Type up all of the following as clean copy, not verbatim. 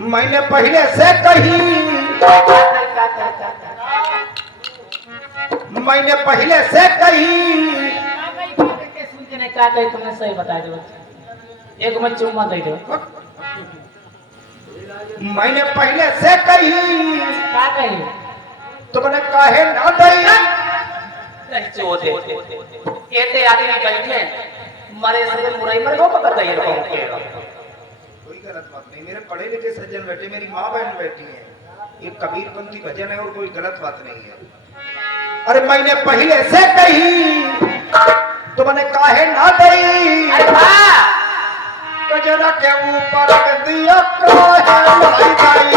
मैंने पहले से कही, मैंने पहले से कही। क्या कही तुमने सही बता दो, एक में चुम्मा दे दो। मैंने पहले से कही, क्या कही तुमने काहे ना दई। कहते आदमी बैठे मरे से मुरई मर को पकड़ दे रहा हूं। कोई गलत बात नहीं, मेरे पढ़े लिखे सज्जन बैठे, मेरी माँ बहन बैठी है, ये कबीरपंथी भजन है और कोई गलत बात नहीं है। अरे मैंने पहले से कही, तुमने काहे ना दई। कजरा के ऊपर दिया काहे लाई दाई,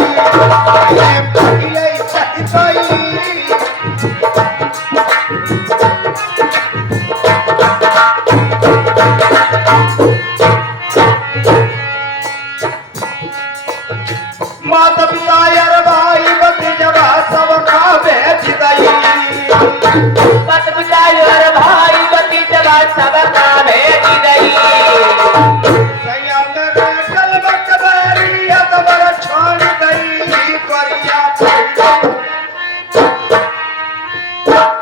मैंने पहले से कही। माता पिता यार भाई भतीजा सब का बेच गई। माता पिता यार भाई भतीजा सब का बेच गई। सैया मेरे कलबक बैरी अदबर छोड़ गई। कोरिया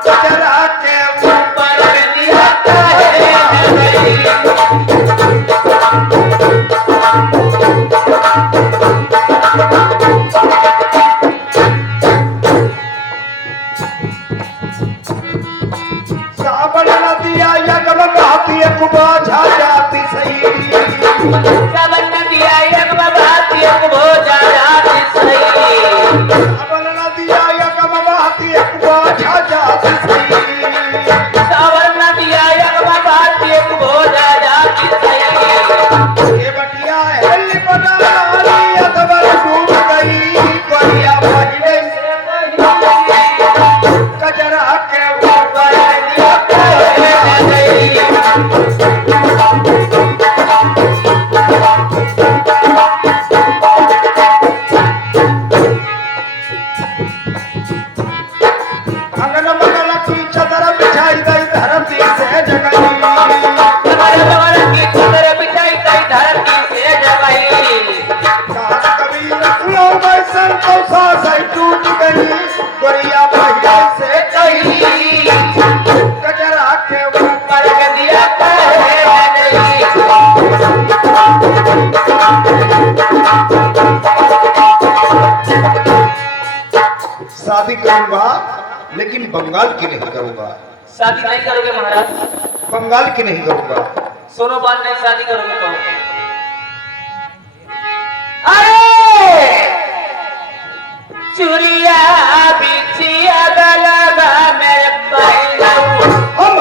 जरा के ऊपर दिया काहे गई। सावन नदिया यगम गाती कुबाझा जाती सही। सावन नदिया यगम गाती कुबाझा जाती सही। सावन नदिया यगम गाती कुबाझा जाती सही। सावन नदिया यगम गाती कुबाझा जाती सही। ये बटिया हेली बना ली अदबर डूब गई। कोरिया पहले से कजरा के ऊपर दिया काहे गई। अंगन मंगल की चदर बिछाई गई धरती से जगई। अंगन की चदर बिछाई गई धरती से जगई। कहा कबीर लो बैसन तो सासई टूट गई। गोरिया पहले से कही, कजरा के ऊपर दिया काहे गई। शादी करूंगा लेकिन बंगाल की नहीं करूंगा। शादी नहीं करोगे महाराज? बंगाल की नहीं करूंगा। सोनो बाल नहीं शादी करोगे तो? अरे चुरिया बिछिया गलबा मेरे पहला हम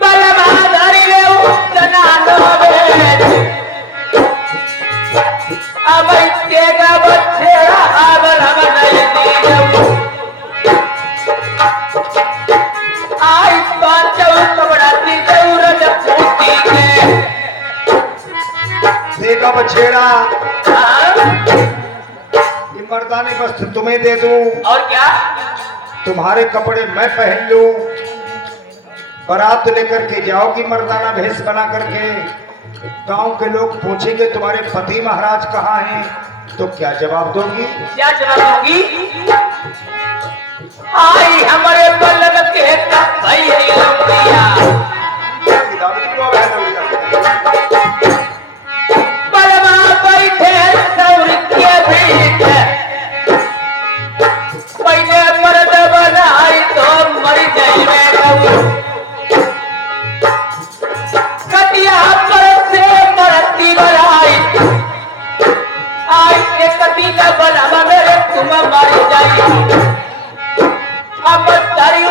बलमा धरी ले उतना लोबे अब इसके का बच्चे अब हम नहीं दीजो। आई पांचों कबड़ाती जरूरत पूछती के देखा बछेड़ा, ये मर्दानी बस तुम्हें दे दूं और क्या? तुम्हारे कपड़े मैं पहन लूं, बारात लेकर के जाओगी मर्दाना भेष बना करके। गांव के लोग पूछेंगे तुम्हारे पति महाराज कहाँ हैं, तो क्या जवाब दोगी? क्या जवाब दोगी? आई हमारे बल्लभ के भाई लंबिया बलमा बैठे सौर के भीत पहले मर्द बनाई तो मर जाइए कटिया पर से मरती बनाई आई एक कटी का बलमा मेरे तुम मर जाइए अब तारी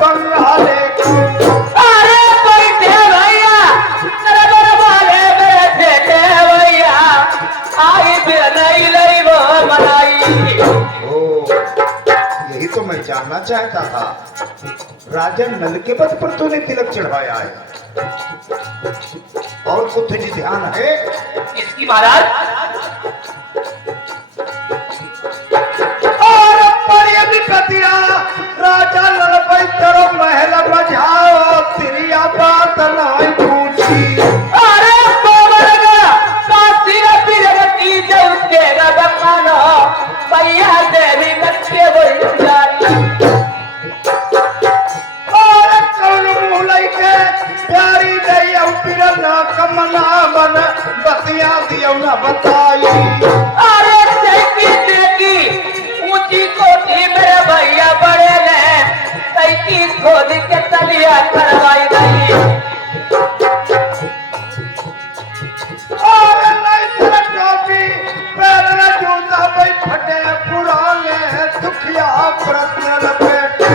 बंगाले को। अरे बैठे भैया दरबार वाले बैठे भैया आई फिर नहीं लई वो मनाई। ओ, यही तो मैं जानना चाहता था, राजा नल के पद पर तूने तिलक चढ़ाया है और कुछ ध्यान है? इसकी महाराज और बड़ी अधिपतिया राजा नल भाई तेरो महल बजाओ तिरिया बात नहीं पूछी। अरे बाबा काशी का पीर की जब के रखना भैया देवी बच्चे बोल जाती। और कौन मुलई के प्यारी दैया पीर ना कमना बन बतिया दियो ना बताई। अरे देखी देखी ऊंची कोठी मेरे भैया बड़े ने कैकी खोद के तलिया करवाई गई। और नहीं सर टोपी पैर न जूता भाई फटे पुराने दुखिया प्रश्न लपेटे।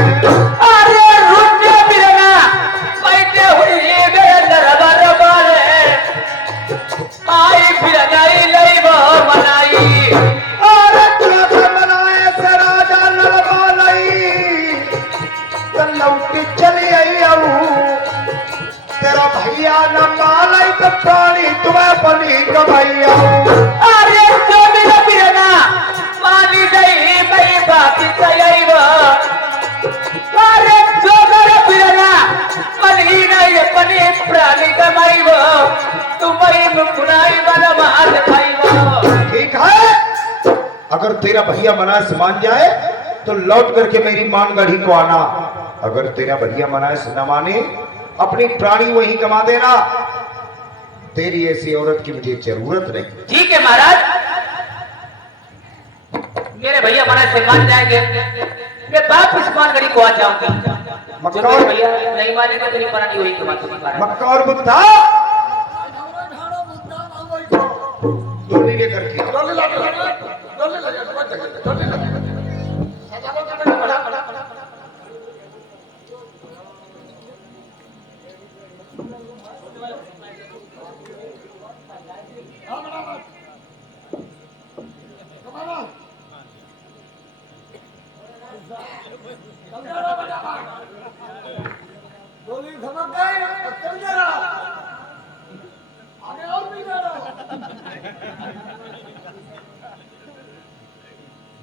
अरे रुके बिना बैठे हुई मेरे दरबार वाले आई फिर नहीं लई वो मनाई। और चौथ मनाए से राजा नलवालई तो लौटी चली आई आऊ तेरा भैया न मालई तो पानी तुम्हें बनी गवैया। अरे जो मेरा बिना मानी गई मैं बात सही वो। अरे जो मेरा बिना मनी नहीं अपनी प्राणी कमाई वो तुम्हारी मुकुनाई वाला मार खाई वो। ठीक है, अगर तेरा भैया मनास मान जाए तो लौट करके मेरी मानगढ़ी को आना। अगर तेरा भैया मनास न माने अपनी प्राणी वहीं गवा देना। तेरी ऐसी औरत की मुझे जरूरत नहीं। ठीक है महाराज, मेरे भैया मना से मान जाएंगे मैं वापस मानगढ़ी को आ जाऊंगा। जो मेरे भैया नहीं मानेंगे तेरी प्राणी वही कमा दूंगी महाराज। मक्का और बुद्धा डोली लेकर के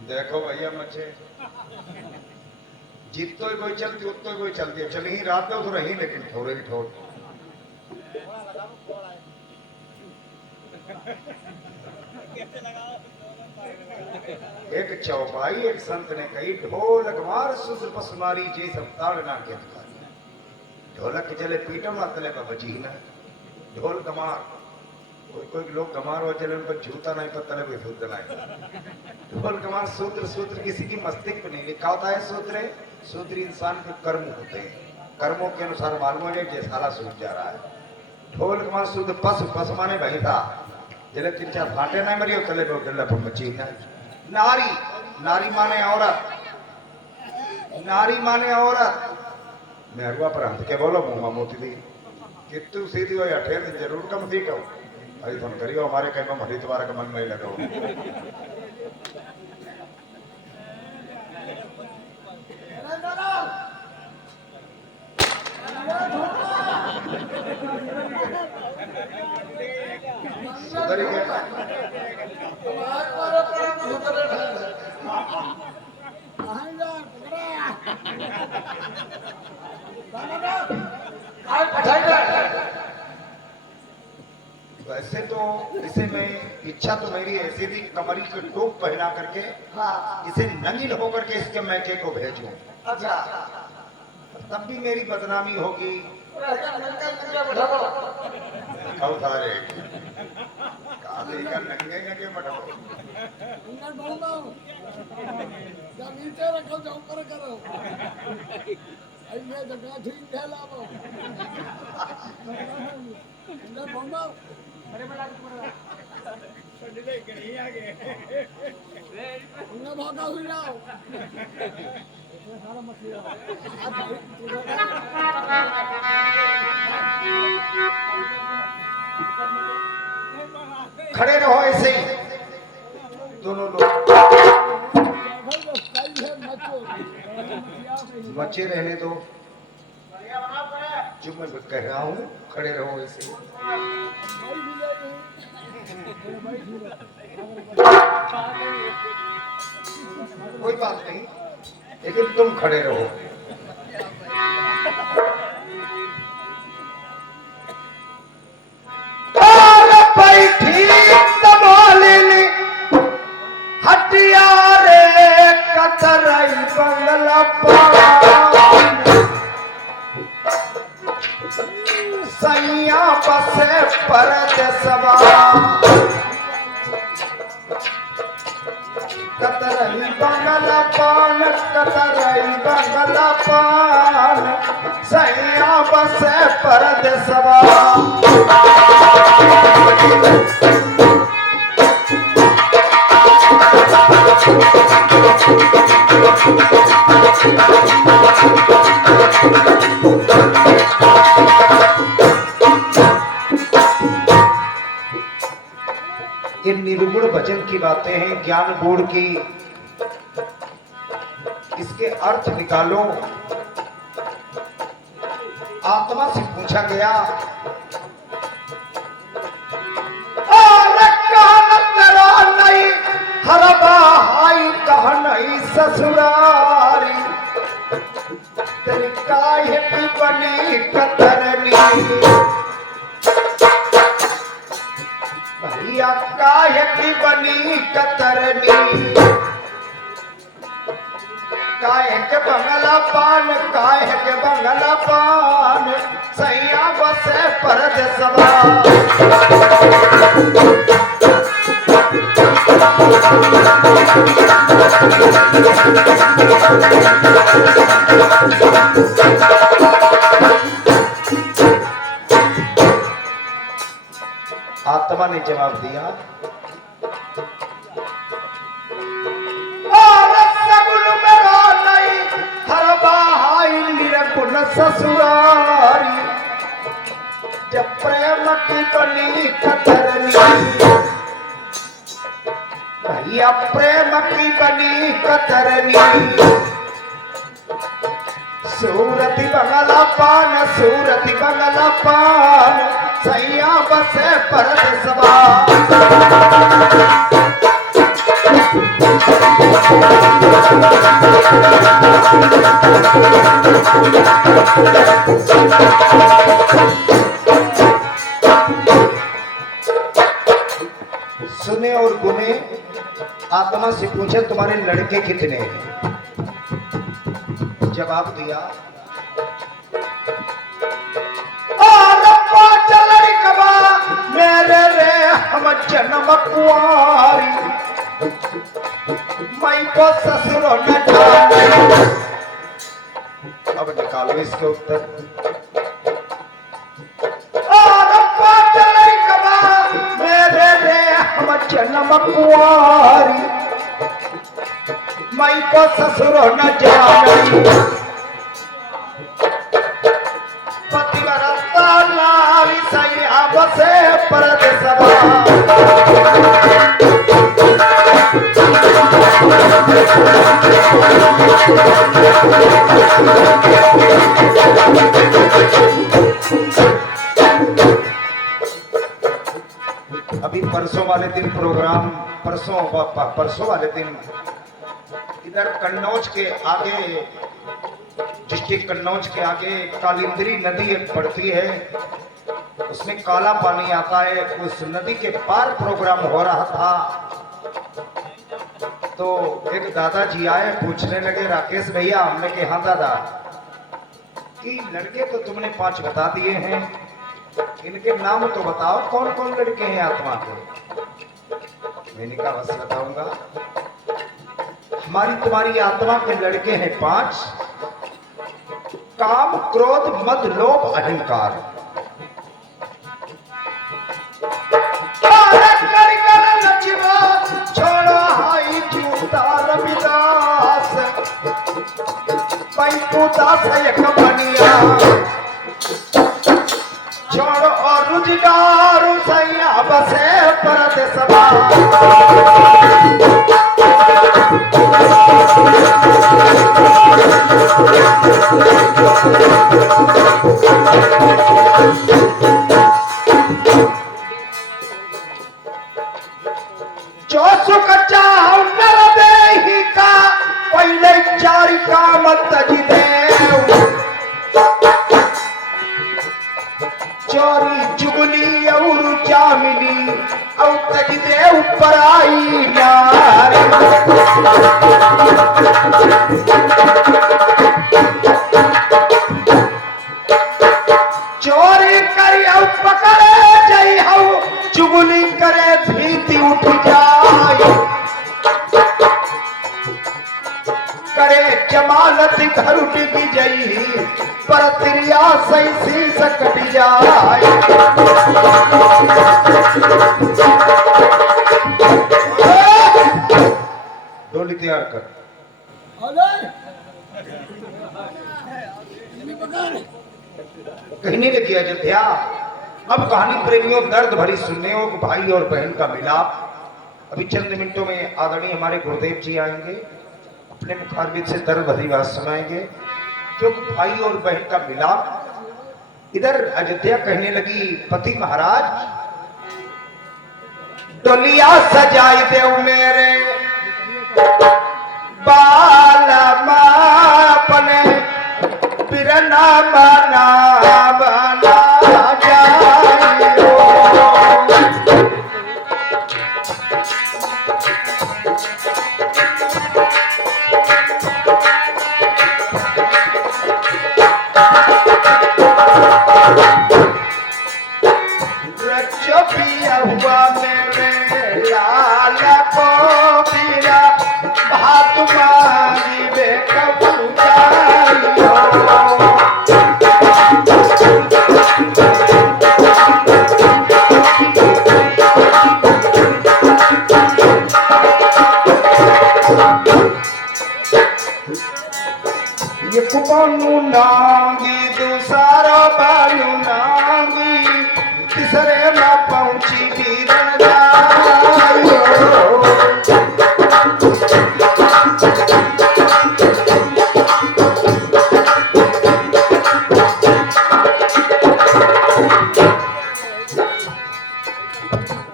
देखो भैया मच्छे जितो कोई चलती उतो कोई चलती है। चली ही रात में तो रही लेकिन थोड़े ही ठोर। एक चौपाई एक संत ने कही ढोलक मार सुध पसमारी जे सब ताड़ना के ढोलक के चले पीटम तले पर बची ना ढोल कमार। कोई कोई लोग कमार हो चले उनको जूता नहीं पता तले कोई सूत्र नहीं। ढोल कमार सूत्र सूत्र किसी की मस्तिष्क में नहीं लिखा होता है। सूत्र इंसान के कर्म होते हैं, कर्मों के अनुसार मालूम हो जाए कि साला सूझ जा रहा है। ढोल कमार शुद्ध पस माने भाई था जले तीन चार फाटे नहीं मरियो तले को गल्ला पर मची ना। नारी नारी माने औरत, नारी माने औरत। मैं अरुआ पर हंस के बोलो मुंह मोती दी कितु सीधी हो या ठेर दिन जरूर कम थी कहूँ अभी तुम करियो हमारे कहीं में हरिद्वार का मन में लगाओ। सुधरी गया वैसे तो इसे मैं इच्छा तो मेरी ऐसी थी कमरी के टोप पहना करके इसे नंगिल होकर के इसके मैके को भेजूं। अच्छा तब भी मेरी बदनामी होगी। कहो सारे नंगे नंगे मटाओ नीचे रखो जो ऊपर करो जगह ठीक है उन्हें भागा हुई जाओ सारा मछली खड़े रहो ऐसे ही दोनों लोग, मचे रहने दो जो मैं कह रहा हूँ, खड़े रहो ऐसे ही। कोई बात नहीं, लेकिन तुम खड़े रहो। बैठी तमालिनी हटिया रे कतरई बंगला पान, सैया बसे परदेसवा, कतरई बंगला पान, कतरई बंगला पान, सैया बसे परदेसवा। ये निर्गुण भजन की बातें हैं, ज्ञान गुण की, इसके अर्थ निकालो। आत्मा से पूछा गया, तेरा नहीं हर बाई कह नहीं ससुरारी, तेरी काहे की बनी कतरनी, भैया काहे की बनी कतरनी, काहे के बंगला पान, काहे के बंगला पान, सैया बसे परदेसवा। आत्मा ने जवाब दिया, ससुरारी, जब प्रेम की बनी कतरनी, भैया प्रेम की बनी कतरनी, सूरती बंगला पान, सूरती बंगला पान, सैया बसे परदेसवा। सुने और गुने, आत्मा से पूछे तुम्हारे लड़के कितने हैं? जवाब दिया, मेरे रे हम जन्म कुआरी, मैं को ससुर न जाने। अब निकालो इसके उत्तर। मेरे रे हम जन्म कुआरी, मैं को ससुर न जाने, पतिव्रता नारी सैया बसे परदेसवा। अभी परसों वाले दिन प्रोग्राम, परसों वाले दिन इधर कन्नौज के आगे, डिस्ट्रिक्ट कन्नौज के आगे कालिंद्री नदी एक पड़ती है, उसमें काला पानी आता है। उस नदी के पार प्रोग्राम हो रहा था, तो एक दादाजी आए, पूछने लगे, राकेश भैया। हमने कहा हाँ दादा, कि लड़के तो तुमने 5 बता दिए हैं, इनके नाम तो बताओ, कौन कौन लड़के हैं आत्मा के? मैंने कहा बस बताऊंगा, हमारी तुम्हारी आत्मा के लड़के हैं 5, काम, क्रोध, मद, लोभ, अहंकार। जीवा छोड़ो हाई जूता रविदास पैकू दास एक बनिया छोड़ो और रुजगार सैया बसे परदेसवा जो सुख चाहु नर देहि का पहले चारि काम तजि देव चोरी चुगली और जामिनी और तजि देव पराई नारी चोरी करी और पकड़े जई हऊ चुगली करे भीति उठ जाए करे जमानत घर उठी जई पर तिरिया सही शीस कट जाए डोली तैयार कर कहने लगी अयोध्या। अब कहानी प्रेमियों दर्द भरी सुनने हो भाई और बहन का मिलाप। अभी चंद मिनटों में आदरणीय हमारे गुरुदेव जी आएंगे, अपने मुखारबिंद से दर्द भरी बात सुनाएंगे, क्योंकि भाई और बहन का मिलाप। इधर अयोध्या कहने लगी पति महाराज डोलिया सजाई देव मेरे बालमा अपने बिरना मना बना जाइयो रचो पिया हुआ मेरे लाल को पीरा भात मांगी बेकबू जाइयो ये कुपानु नांगी दूसरा बालू नांगी तीसरे में पहुंची बीरन जाइयो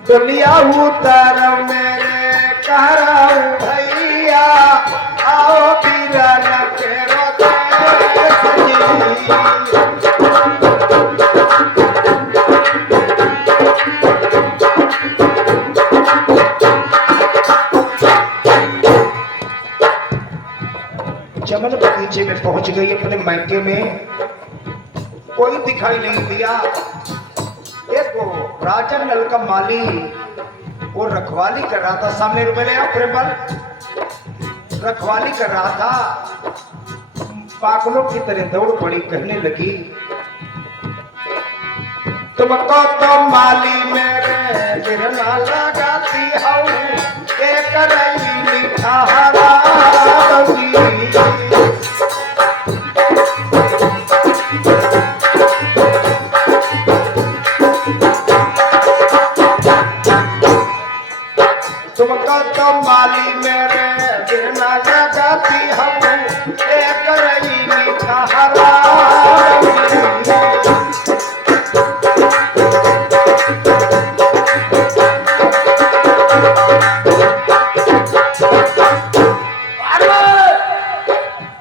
दुनिया उतर मेरे कहराऊ भैया आओ बीरन फेरो दे सजी चमन बगीचे में पहुंच गई अपने मैके में, कोई दिखाई नहीं दिया। एक वो राजा नल का माली वो रखवाली कर रहा था, सामने रुपए ले आओ प्रेमल, रखवाली कर रहा था। पागलों की तरह दौड़ पड़ी, कहने लगी तुमको तो माली मेरे गिरना लगाती हूँ एक रही मीठा तुमको तो माली मेरे गिरना लगाती हूँ एक रही मीठा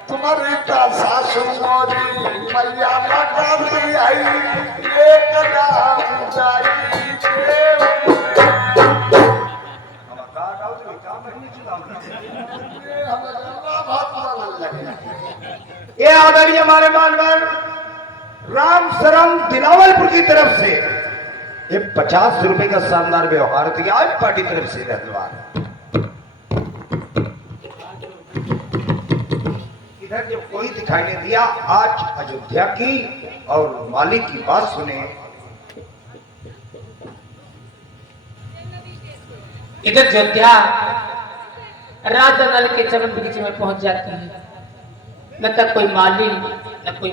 तुम्हारी का सासू मोरी मैया मकानी आई एक नाम जाई ये आदरणीय हमारे मानवर राम शरण दिलावलपुर की तरफ से ये 50 रुपए का शानदार व्यवहार दिया आज पार्टी तरफ से धन्यवाद। इधर जब कोई दिखाई नहीं दिया, आज अयोध्या की और मालिक की बात सुने। इधर अयोध्या राजा नल के चरण बगीचे में पहुंच जाती है। न तक कोई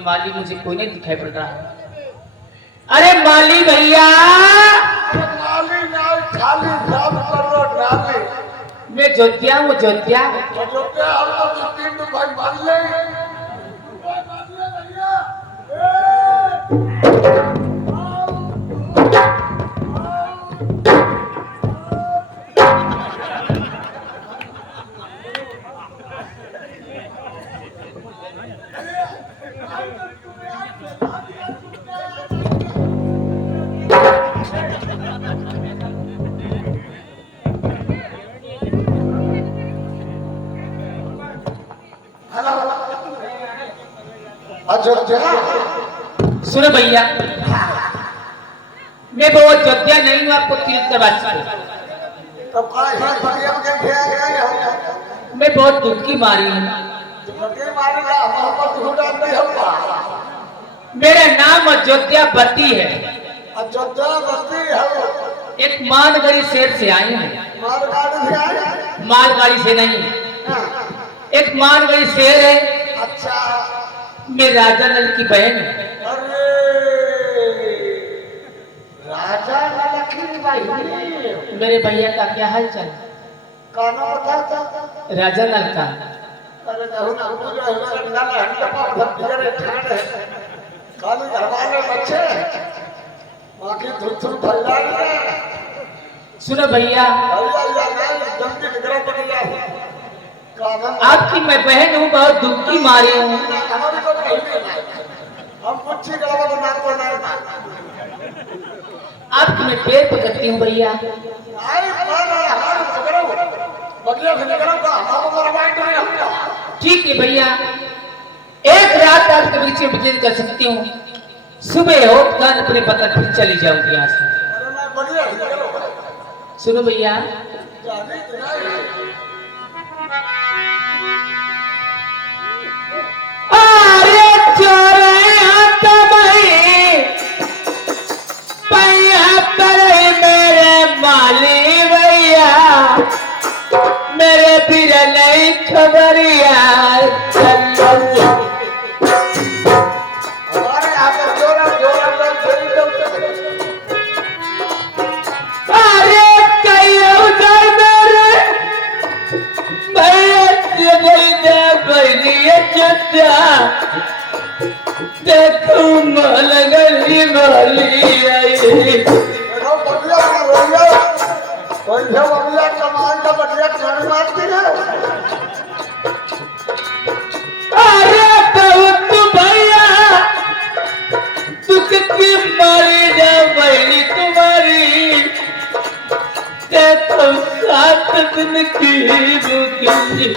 माली मुझे कोई नहीं दिखाई पड़ रहा है। अरे माली भैया, नाली नाल खाली काम करो नाली। मैं अयोध्या हूँ, अयोध्या। अयोध्या हम तो तीन भाई मान ले भैया। अयोध्या सुनो भैया, मैं वो अयोध्या नहीं हूँ आपको तीर्थ करवा सकूं। तब बढ़िया के गया मैं बहुत दुख की मारी हूँ। तुमके मारेगा मोहब्बत ढूंढा नहीं होगा। मेरा नाम अयोध्या बती है। अयोध्या बती है। एक मालगाड़ी शहर से आई हूँ। मालगाड़ी से आया। मालगाड़ी से नहीं, एक मालगाड़ी शहर है। अच्छा, मैं राजा नल की बहन हूँ। अरे राजा नल की बहन। मेरे भैया का क्या हाल चाल? काना बताता राजा नल का। अरे ना पूरा नल हंडपा भर ठंड है। काली घरवाले बच्चे बाकी धुर फैला है। सुनो भैया, जल्दी निकलो पड़ेगा। आपकी मैं बहन हूँ, बहुत दुख की मारी हूँ। हम कुछ ही गलत नाम को नहीं आपकी मैं पैर पकड़ती हूँ भैया। ठीक है भैया, एक रात आपके बीच में व्यतीत कर सकती हूँ। सुबह हो कान अपने पकड़ फिर चली जाऊंगी यहाँ से। सुनो भैया, अरे चोरे हाथ में पैया पड़े मेरे माली भैया, मेरे फिर नहीं खबरिया। अरे कहीं उधर मेरे भैया से बोलते बनिए चुट्टा, देखो मालगाड़ी वाली आई। अरे बहुत भैया, तू कितनी मारी जा बहनी तुम्हारी, देखो 7 दिन की भूखी।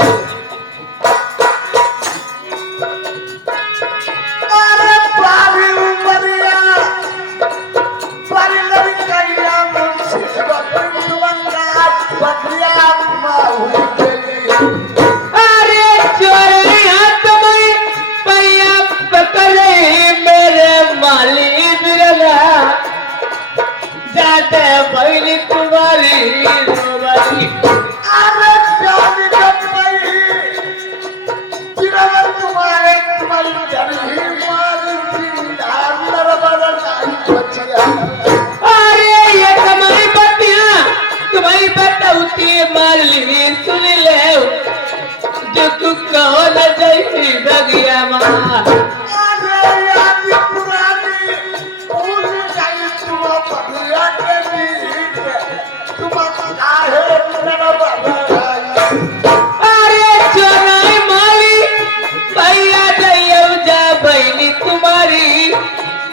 बहनी तुम्हारी अरे ये तुम्हारी बतौती मार ली। सुन ले जो तू कहो न जैसी बगिया माँ। अरे चोराई माली भैया जइयो जा बहनी तुम्हारी,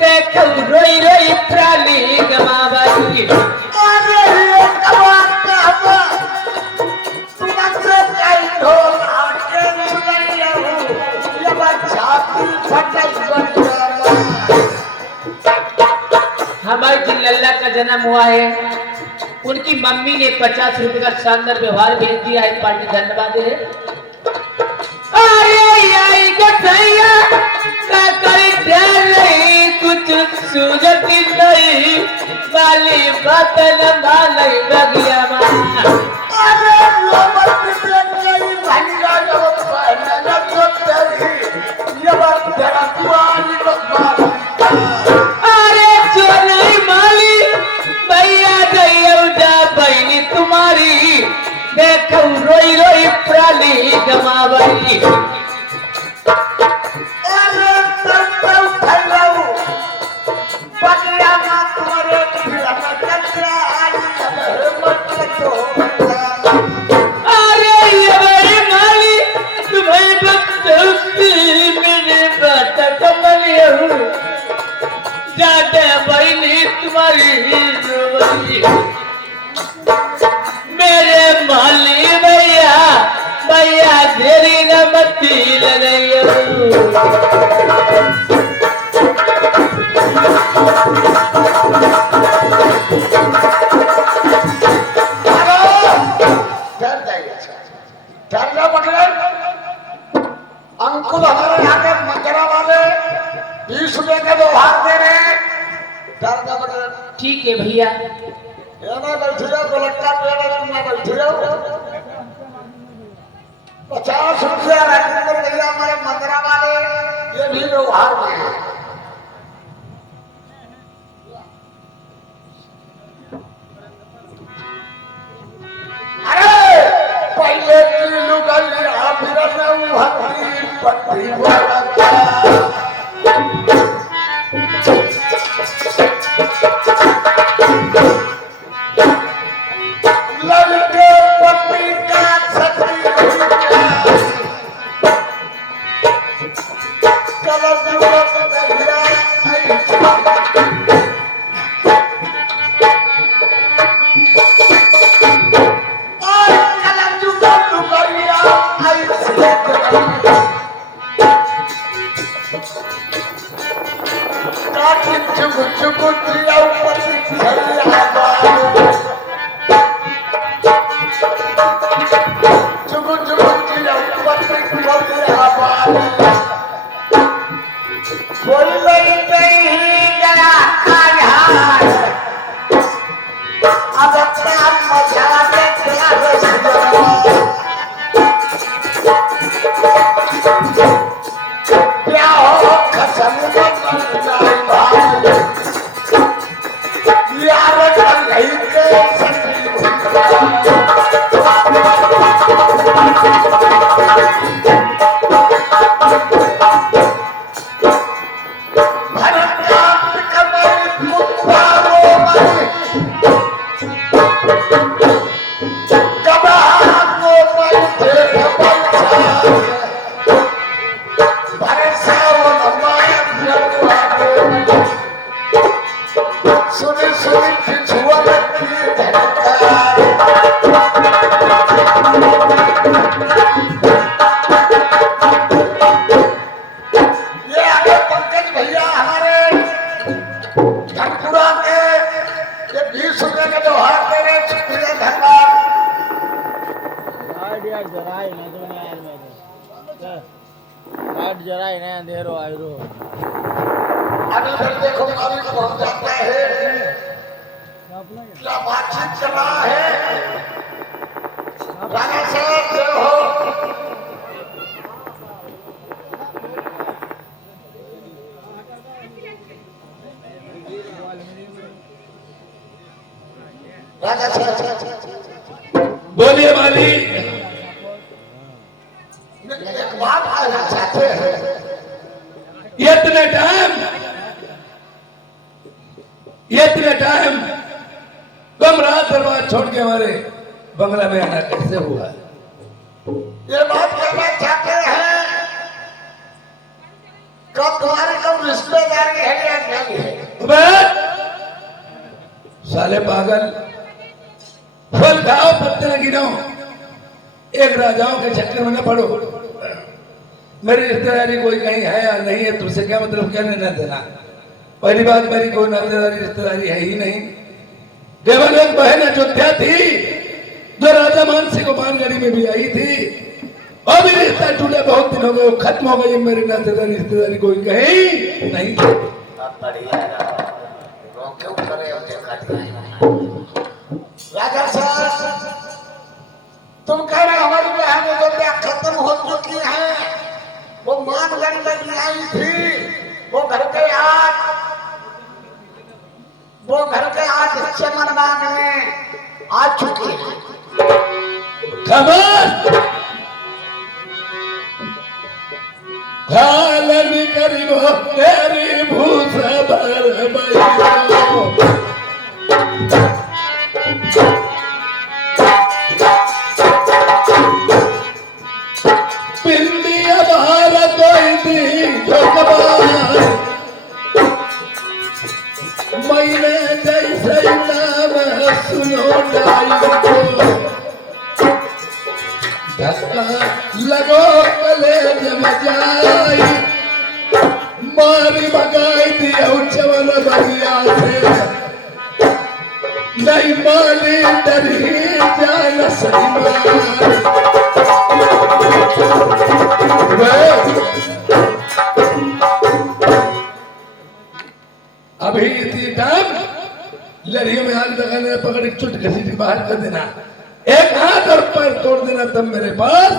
देखो रोई रोई प्राणी गमावाई। हमारी जिन लल्ला का जन्म हुआ है, उनकी मम्मी ने 50 रुपए का शानदार व्यवहार भेज दिया है। पार्टी धन्यवाद है। अरे आई गठैया का करी ध्यान नहीं कुछ सूरती नहीं वाली बतन भाले बगिया अरे लोमत देख गई भंगा जब पहले जो तेरी ये बात तेरा दीवानी बकवास अरे चोरी माली भैया जयउजा बहनी तुम्हारी देखो रोई रोई प्राली गमावई अरे तब फैलाऊ बगिया मां तुम्हारे फिर कचरा आज मत तो अरे ये भाई माली तुम्हें बदती मेरे बात कमली हूँ जाते बहनी तुम्हारी रोई मेरे माली भैया भैया तेरी नमती लगाई अंकुल हमारे यहाँ के मंगरा वाले 20 रुपए का व्यवहार दे रहे हैं। डर का मतलब ठीक है भैया ये ना बैठी हो गोलक्का पेड़ तुम ना बैठी हो 50 रुपया रख भैया हमारे मंगरा वाले ये भी व्यवहार में है। अरे पहले की लुगाई आखिर में उहती पट्टी वाला लड़के पट्टी का छतरी कलर जुलत दरिया जराई नहीं अंधेरो आयरो अगले दिन देखो मालिक पहुंच जाता है क्या बातचीत कर रहा है राजा साहब जय हो राजा साहब बोलिए माली एक बात कहना चाहते हैं इतने टाइम कम रात दरबार छोड़ के हमारे बंगला में आना कैसे हुआ? ये बात कहना चाहते हैं कब तुम्हारी कब रिश्तेदारी है या नहीं है? अबे साले पागल, फल खाओ पत्ते न गिनो, एक राजाओं के चक्कर में न पड़ो। मेरी रिश्तेदारी कोई कहीं है या नहीं है तुमसे क्या मतलब, क्या लेना देना? पहली बात मेरी कोई नातेदारी रिश्तेदारी है ही नहीं। केवल एक बहन अयोध्या थी जो राजा मानसी को मानगढ़ी में भी आई थी, और भी रिश्ता टूटे बहुत दिन हो गए, खत्म हो गई। मेरी नातेदारी रिश्तेदारी कोई कहीं नहीं। बढ़िया क्यों करे और देखा दिया राजा साहब तुम कह रहे हमारी बहन गोपियां खत्म हो चुकी है। वो मानगढ़ में आई थी, वो घर के आज चमन मांगने आ चुकी है। खबर खालन करीबो तेरी भूस भर बैठो पिंडिया भारत दी झोकबार मैंने जैसे नाम सुनो डाई को धक्का लगो कलेज मजाई मारी भगाई दिया उच्चवन बगिया से नहीं माली डरी जान सही अभी इतनी टाइम लड़ियों में हाथ लगाने पकड़ चुट घसीट बाहर कर देना, एक हाथ और पैर तोड़ देना, तब मेरे पास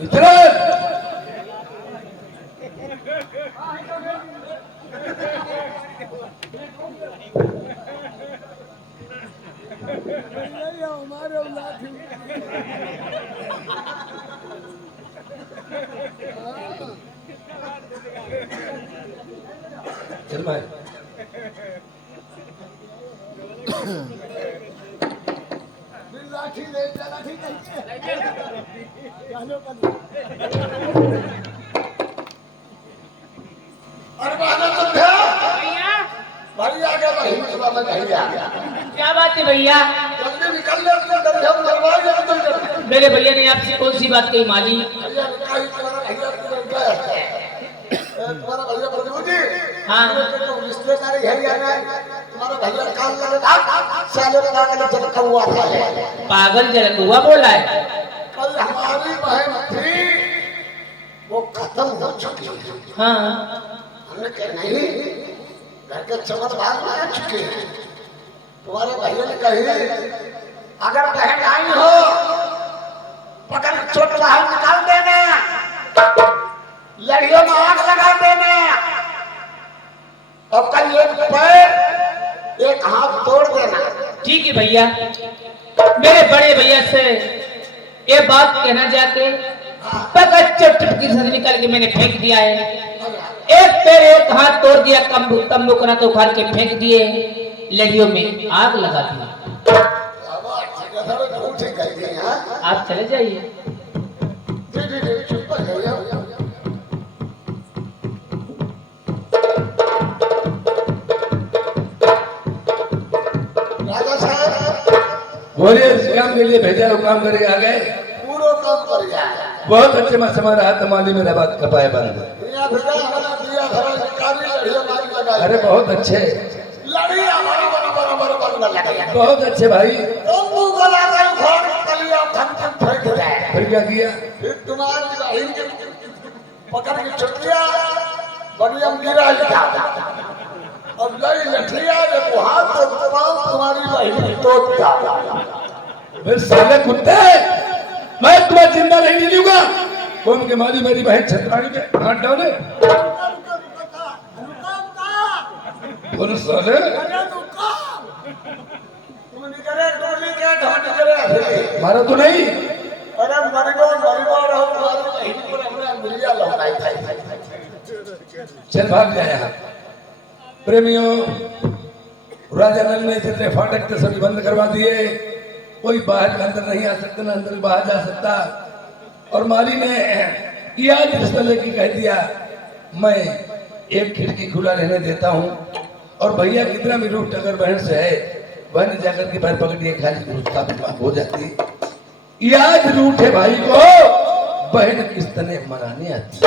इतना हमारे लाठी चल भाई लाठी ले लाठी अरे बहना तुम थे भाई आ गया भाई बाबा भाई आ गया। क्या बात है भैया? जल्दी निकल ले अपने दरवाजे अंदर कर। मेरे भैया ने आपसे कौन सी बात कही माली? भैया ने कहा तुम्हारा भैया तुरंत है। तुम्हारा भैया प्रभु जी हाँ रिश्तेदारी है या नहीं? तुम्हारा भैया कान लगा साले पागल जल कौवा था। पागल जल हुआ बोला है। कल हमारी बहन थी वो खत्म हो चुकी है। हाँ हमने कहा नहीं घर के चमन भाग आ चुके हैं। तुम्हारे भैया ने कही अगर बहन आई हो पकड़ चोट बाहर निकाल देना, लड़ियों में आग लगा देना और कल एक पैर एक हाथ तोड़ देना। ठीक है भैया, मेरे बड़े भैया से ये बात कहना जाके पकड़ चोट की सर निकाल के मैंने फेंक दिया है। एक पैर एक हाथ तोड़ दिया, तंबू कना तो उखाड़ के फेंक दिए, लड़ियों में आग लगा दी। आप चले जाइए। राजा साहब बोलिए इस काम के लिए भेजा वो काम करके आ गए। पूरा काम कर गया। बहुत अच्छे मैं समारा हाथ माली मेरा बात कपाए बंद। अरे बहुत अच्छे बहुत अच्छे भाई। फिर क्या किया? पकड़ के छुट्टिया बढ़िया गिरा अब लड़ी लठिया हाथ तुम्हारी बहन तोड़ता। फिर साले कुत्ते मैं तुम्हें जिंदा नहीं मिलूंगा। कौन के मारी मेरी बहन छतरानी पे हाथ डाले? बोलो साले मारा तो नहीं? अरे मरिबो रहो तुम्हारी बहन पर हमने अंगुलियां लौटाई थी। चल भाग गया यहाँ। प्रेमियों राजा नल ने जितने फाटक थे सभी बंद करवा दिए। कोई बाहर के अंदर नहीं आ सकता, ना अंदर बाहर जा सकता। और माली ने याद रिश्ता लेके कह दिया मैं एक खिड़की खुला रहने देता हूँ और भैया कितना भी रूट अगर बहन से है बहन जाकर के पैर पकड़िए खाली उसका विवाह हो जाती। याद रूट है भाई को बहन किस तरह मनाने आती।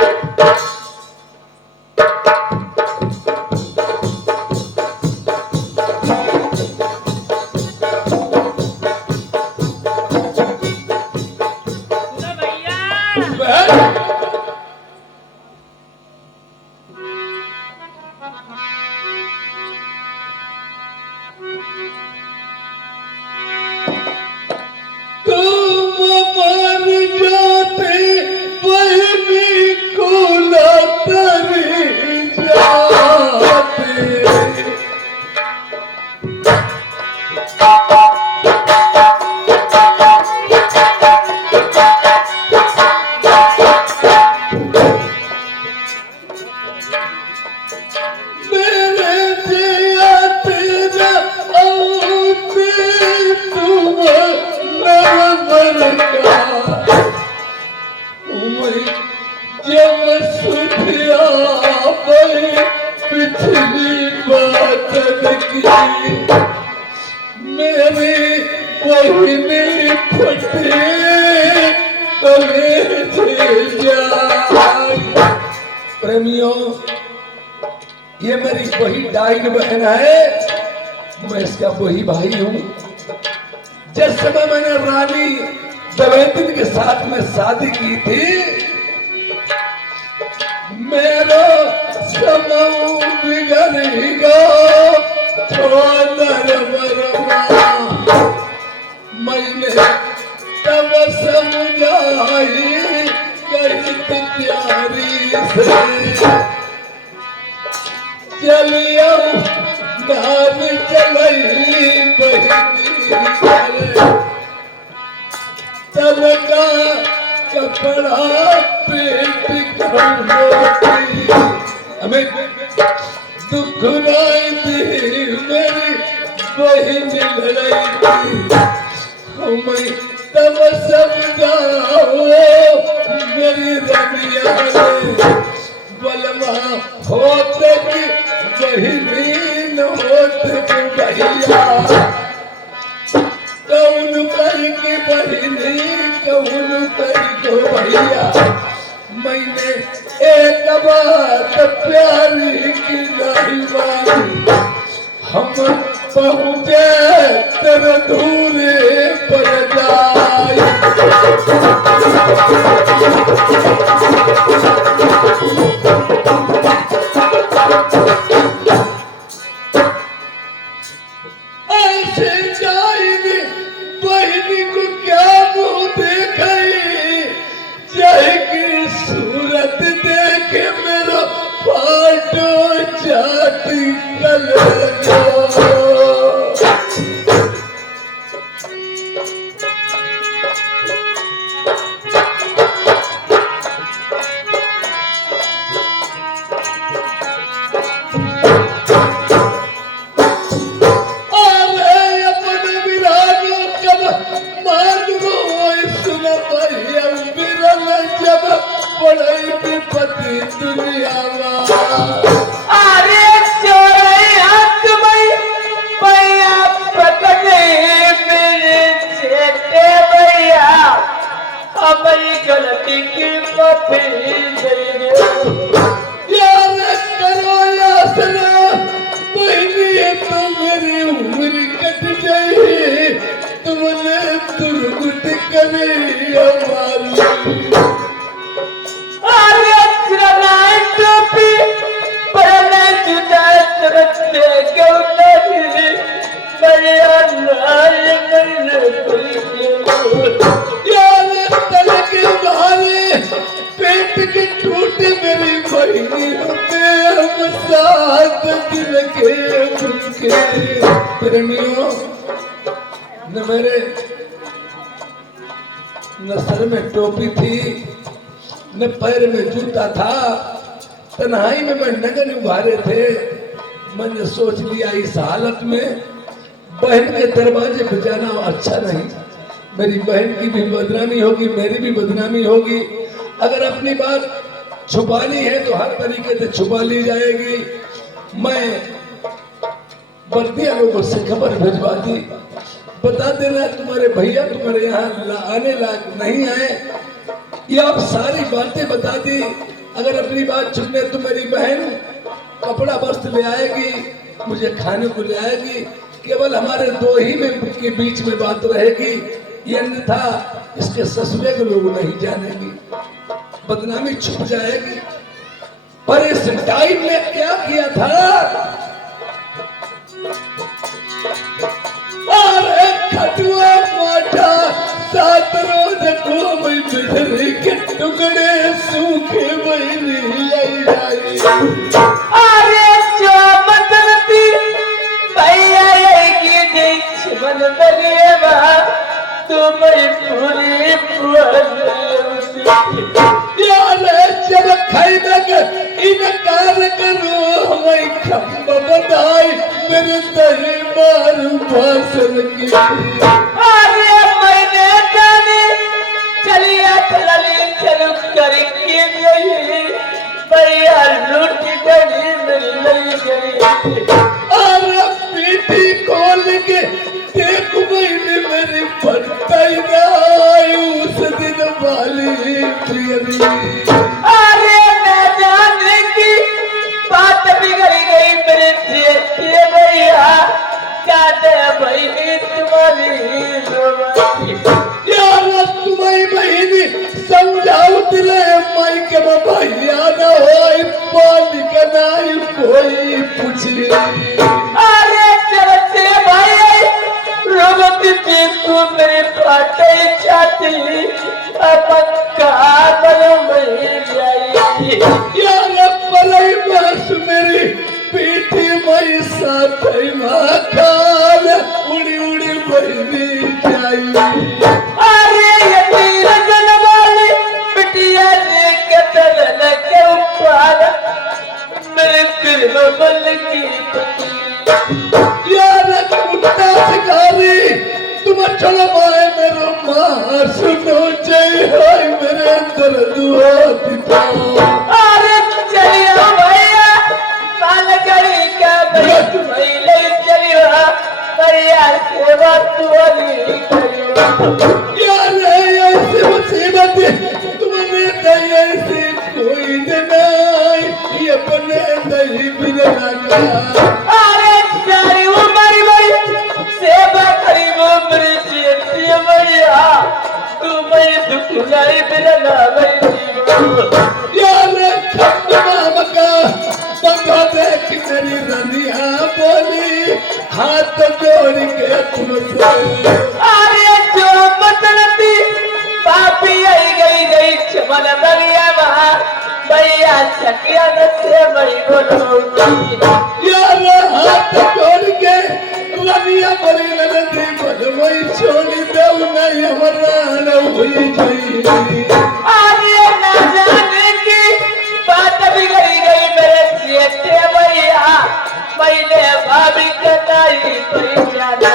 प्रेमियों, ये मेरी वही डाइन बहन है, मैं इसका वही भाई हूँ। जिस समय मैंने रानी दमयंती के साथ में शादी की थी, मेरो समऊ बिगड़ेगा मैंने तब समझाई कही प्यारी से चलियो नाम चलई बहनी तल का कपड़ा पेट हमें दुख राई थी मेरी बहन लड़ाई थी हमें तब समझाओ मेरी रमिया बलमा होत की बहनी न होत भैया कौन करके बहनी कौन करके भैया मैंने एक बात प्यारी की नहीं मानी हम पहुँचे तेरे दूरे पर जाए ऐसे जाएगी बहनी को क्या मुँह देखाई जाएगी सूरत देखे मेरा फाटो जाती कल गलती की माफी यार करो यासना बहनी तो मेरी उम्र कट जाए तुमने दुर्गुट करे हमारी अरे चुराए टोपी पहले जुदा तरते गौतमी बलिया नाल पेट के टूटे मेरी बहनी होते हम साथ दिल के उनके प्रेमियों न मेरे न सर में टोपी थी न पैर में जूता था तन्हाई में मैं नगन उभारे थे मैंने सोच लिया इस हालत में बहन के दरवाजे बजाना अच्छा नहीं मेरी बहन की भी बदनामी होगी मेरी भी बदनामी होगी अगर अपनी बात छुपानी है तो हर तरीके से छुपा ली जाएगी मैं बर्दिया लोगों से खबर भिजवा दी बता देना तुम्हारे भैया तुम्हारे यहाँ आने लायक नहीं आए ये आप सारी बातें बता दी अगर अपनी बात छुपने तो मेरी बहन कपड़ा वस्त्र ले आएगी मुझे खाने को ले आएगी केवल हमारे दो ही में के बीच में बात रहेगी ये अन्यथा इसके ससुरे के लोग नहीं जानेंगे बदनामी छुप जाएगी पर इस टाइम ने क्या किया था अरे खटुआ माठा 7 रोज को बिजली के टुकड़े सूखे बहरी आई अरे जो बदलती भैया की देख मन बनेवा तुम्हें पूरी यार जब खैदक इनकार करो मैं खम्ब बधाई मेरे दही मारू भाषण की अरे मैंने जाने चलिया चलनी चलू करके गई भैया लूट गई मिल गई और पीठी खोल के देख मैंने मेरी फटकाई उस दिन वाली प्रियरी अरे मैं जाने की बात बिगड़ गई मेरे देखे भैया जाते बहनी तुम्हारी यार तुम्हारी बहनी समझाओ दिले माई के भैया न हो पानी का नाई कोई पूछी अरे चलते भाई लोगों की देखो मेरे पाटे छाती अपन काबल में जाई यार पलई बस मेरी पीठी मई साथ माखान उड़ी उड़ी बहनी जाई अरे ये तीर जनवाली बिटिया लेके चलन के ऊपर मेरे दिल बल की पति यार कुत्ता शिकारी तुम चलो माए मेरे मां सुनो जय हाय मेरे अंदर दुआ दिखाओ अरे चलिया भैया काल गई का मैं तुम्हें ले चलिया भैया सेवा तुअली यार ऐसी मुसीबत तुमने दया से कोई नहीं ये अपने नहीं बिना का अरे सारी उम्र में सेवा करी उम्र जीती भैया तुम्हें दुख नहीं बिना यार मामा का बंधा देख मेरी रनिया बोली हाथ जोड़ के तुमसे अरे जो मतलबी पापी आई गई चमन बलिया वहाँ भैया सकिया न से बड़ी बोलो यार हाथ जोड़ के रनिया बोली नदी बनवाई छोड़ी दो नहीं हमारा हुई जाई अरे न जाने की बात बिगड़ी गई मेरे चेते भैया पहले भाभी कताई पहचाना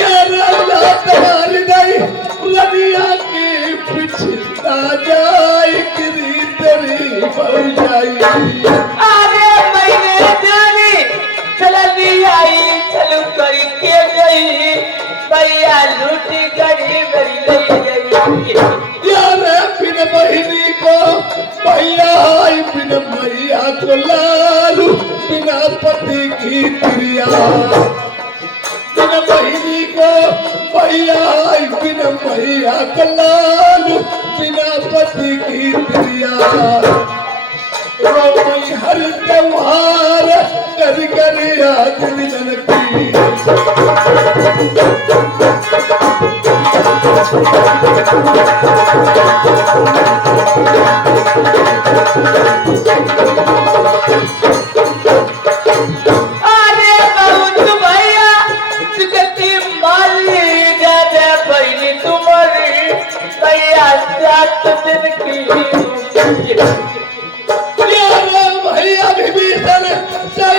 यार अल्लाह तुम्हारी नहीं रनिया की पिछता जाए गिरी तेरी बढ़ जाई अरे मैंने जानी चलनी आई चलू करके गई भैया लूटी गई मेरी ले गई यार बिन बहिनी को भैया आई बिन मैया को लालू बिना पति की क्रिया बिन बहिनी को भैया आई बिन मैया को लालू बिना पति की क्रिया रोई हर त्योहार कर कर याद मिलन की अरे बहुत भैया सुगति माली दादा बहनी तुम्हारी भैया 7 दिन की भैया विभीषण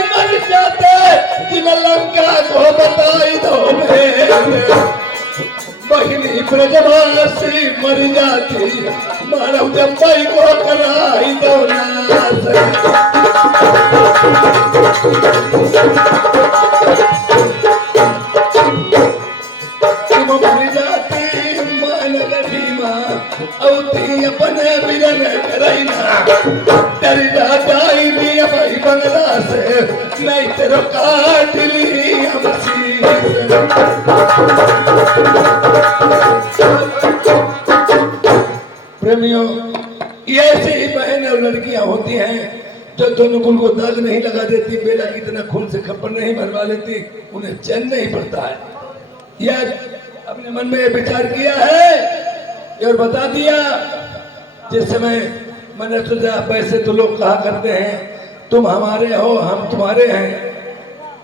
मर जाते कि लंका को बताई दो बहिनी ब्रजवासी मर जाती मानव जम्बाई को कराई दो तुम मर जाती मान गढ़ीमा औती अपने बिरन करैना डर जाई दिया भाई बंगला से नहीं तेरो काट ली हमसी प्रेमियों ये ऐसे ही बहन और लड़कियां होती हैं जो दोनों कुल को दाग नहीं लगा देती बेला कितना खून से खप्पर नहीं भरवा लेती उन्हें चैन नहीं पड़ता है यह अपने मन में विचार किया है और बता दिया जिस समय मैंने सोचा वैसे तो लोग कहा करते हैं तुम हमारे हो हम तुम्हारे हैं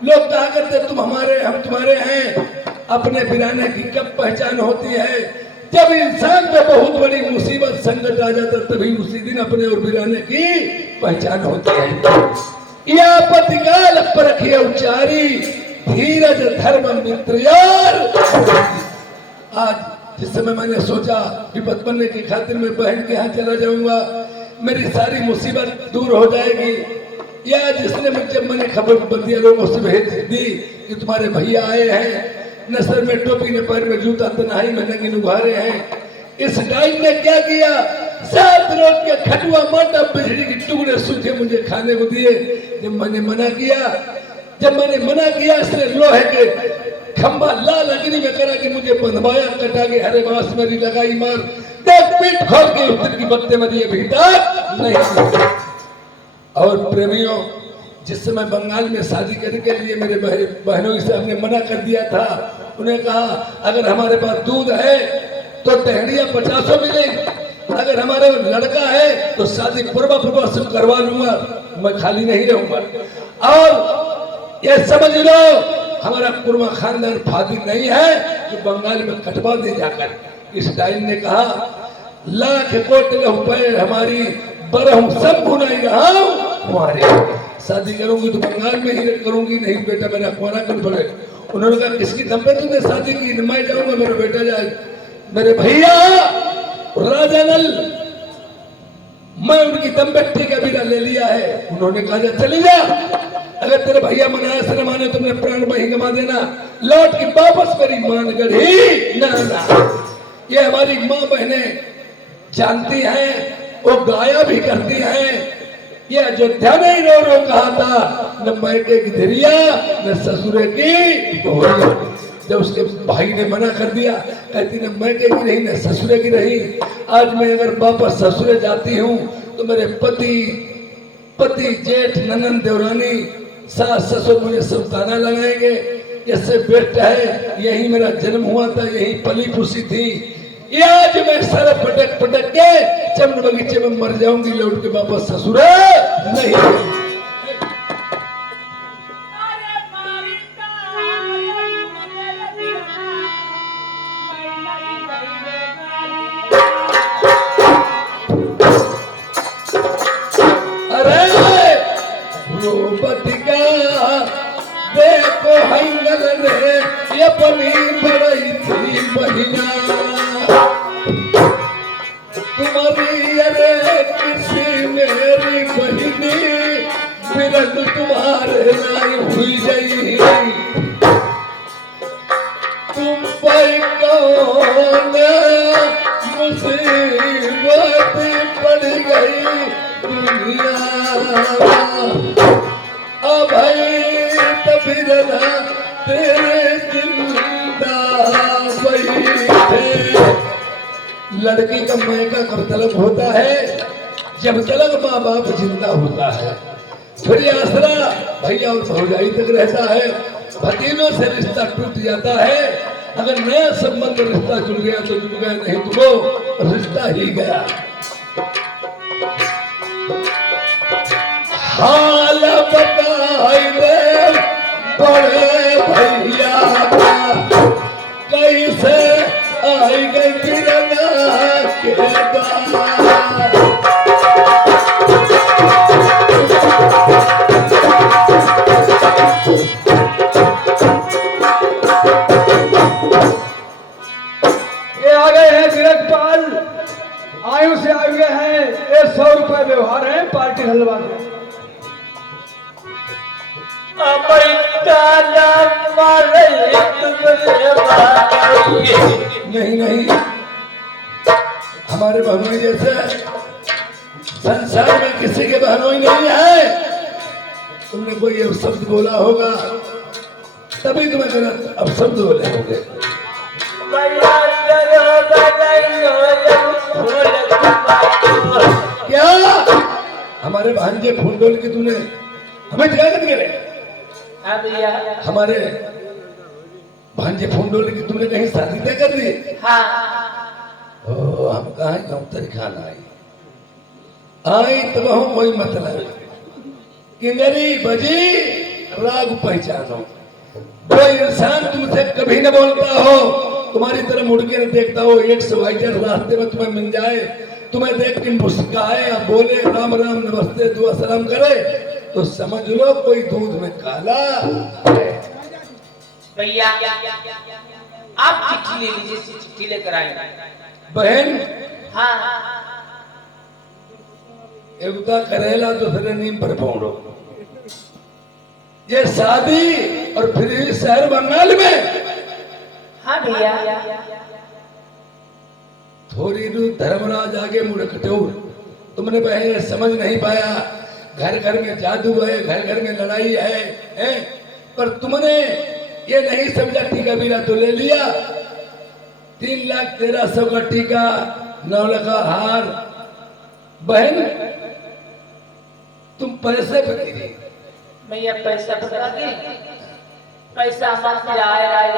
लोग कहा करते तुम हमारे हम तुम्हारे हैं अपने बिराने की कब पहचान होती है? जब इंसान पे बहुत बड़ी मुसीबत संकट आ जाता तभी उसी दिन अपने और बिराने की पहचान होती है। या पतिकाल परखिय उचारी धीरज धर्म मित्र यार। आज जिस समय मैंने सोचा विपद बनने की खातिर मैं बहन के यहाँ चला जाऊंगा, मेरी सारी मुसीबत दूर हो जाएगी, या जिसने जब मैंने खबर बंदिया लोगों से भेज दी कि तुम्हारे भैया आए हैं, न सर में टोपी न पैर में जूता तन्हाई में नंगे उभारे हैं, इस डाइन ने क्या किया? 7 रोज के खटुआ माटा बिजली के टुकड़े सूखे मुझे खाने को दिए। जब मैंने मना किया इसने लोहे के खंभा लाल अग्नि में करा कि मुझे बंधवाया, कटा के हरे बांस मेरी लगाई मार, देख पीठ खोल के उत्तर की बत्ते मरी अभी तक नहीं। और प्रेमियों, जिस समय बंगाल में शादी करने के लिए मेरे बहनों से हमने मना कर दिया था, उन्हें कहा अगर हमारे पास दूध है तो टहनियां 50 मिलेंगी, अगर हमारे लड़का है तो शादी पूर्वा से करवा लूंगा, मैं खाली नहीं रहूंगा। और ये समझ लो हमारा कुर्मा खानदान फादी नहीं है कि बंगाल में कटवा दे जाकर। इस डाइन ने कहा लाख कोट रुपए हमारी बरहूं सब भुनाई रहा हमारे, शादी करूंगी तो बंगाल में ही करूंगी, नहीं बेटा मेरा कुआरा कर पड़े। उन्होंने कहा किसकी दम पे तुमने शादी की? मैं जाऊंगा मेरा बेटा जाए। मेरे भैया राजा नल, मैं उनकी दम पे टीका भी ले लिया है। उन्होंने कहा चली जा, अगर तेरे भैया मनाया से न माने तुमने प्राण वहीं गंवा देना, लौट के वापस मेरी मानगढ़ ही ना आना। ये हमारी माँ बहनें जानती हैं, वो गाया भी करती हैं। ये अयोध्या में ही रो कहा था, न मैके की धैर्या न ससुरे की बहुरिया। जब उसके भाई ने मना कर दिया, कहती न मैके की रही न ससुरे की रही। आज मैं अगर वापस ससुरे जाती हूँ तो मेरे पति जेठ ननन देवरानी सास ससुर मुझे सब ताना लगाएंगे, इससे बेटा है यही मेरा जन्म हुआ था, यही पली पुसी थी। ये आज मैं सारा पटक के चमन बगीचे में मर जाऊंगी, लौट के वापस ससुरे नहीं। अरे द्रौपदी का देखो हंगल रे, ये अपनी बड़ी थी बहिना, तुम्हारी अरे किसी मेरी बहिनी बिरद तुम्हारे नाई हुई गई। तुम पर कौन मुसीबत पड़ गई दुनिया, अब बिरदा तेरे जिंदा बैठे। लड़की का मैका कब तलब होता है? जब तलक माँ बाप जिंदा होता है। फिर ये आसरा भैया और भौजाई तक रहता है, भतीजों से रिश्ता टूट जाता है। अगर नया संबंध रिश्ता जुड़ गया तो जुड़ गया, नहीं तो वो रिश्ता ही गया। हाल बताई दे बड़े भैया का, कैसे आई गई बिरना के दार। ये आ गए हैं गिरकपाल, आयु से आ गए हैं। ये 100 रुपए व्यवहार है पार्टी हलवा के। नहीं, हमारे बहनोई जैसे संसार में किसी के बहनोई नहीं है। तुमने कोई अब शब्द बोला होगा तभी तुम्हें गलत अब शब्द बोले होंगे। क्या हमारे भांजे फूल डोल के तूने हमें जगह करे? हमारे भांजे फोन डोले की तुमने कहीं शादी तय कर दी? हम कहा गौतरी खान आई तब हम कोई मतलब किंगरी बजी राग पहचानो। जो इंसान तुमसे कभी न बोलता हो, तुम्हारी तरफ मुड़ के न देखता हो, एक सवाइजर रास्ते में तुम्हें मिल जाए, तुम्हें देख के मुस्काए और बोले राम राम नमस्ते दुआ सलाम करे, तो समझ लो कोई दूध में काला है। भैया आप चिट्ठी ले लीजिए, चिट्ठी लेकर आए। बहन हाँ एकता करेला तो फिर नीम पर पौड़ो। ये शादी और फिर शहर बंगाल में। हाँ भैया थोड़ी दूर धर्मराज आगे मुड़ कटोर, तुमने बहन समझ नहीं पाया, घर घर में जादू है, घर घर में लड़ाई है, पर तुमने ये नहीं समझा, टीका बीरा तो ले लिया, 3,13,000 का टीका, 9 लाख का हार। बहन तुम पैसे पे गिरी। भैया पैसा बता दे, पैसा हमारे आए।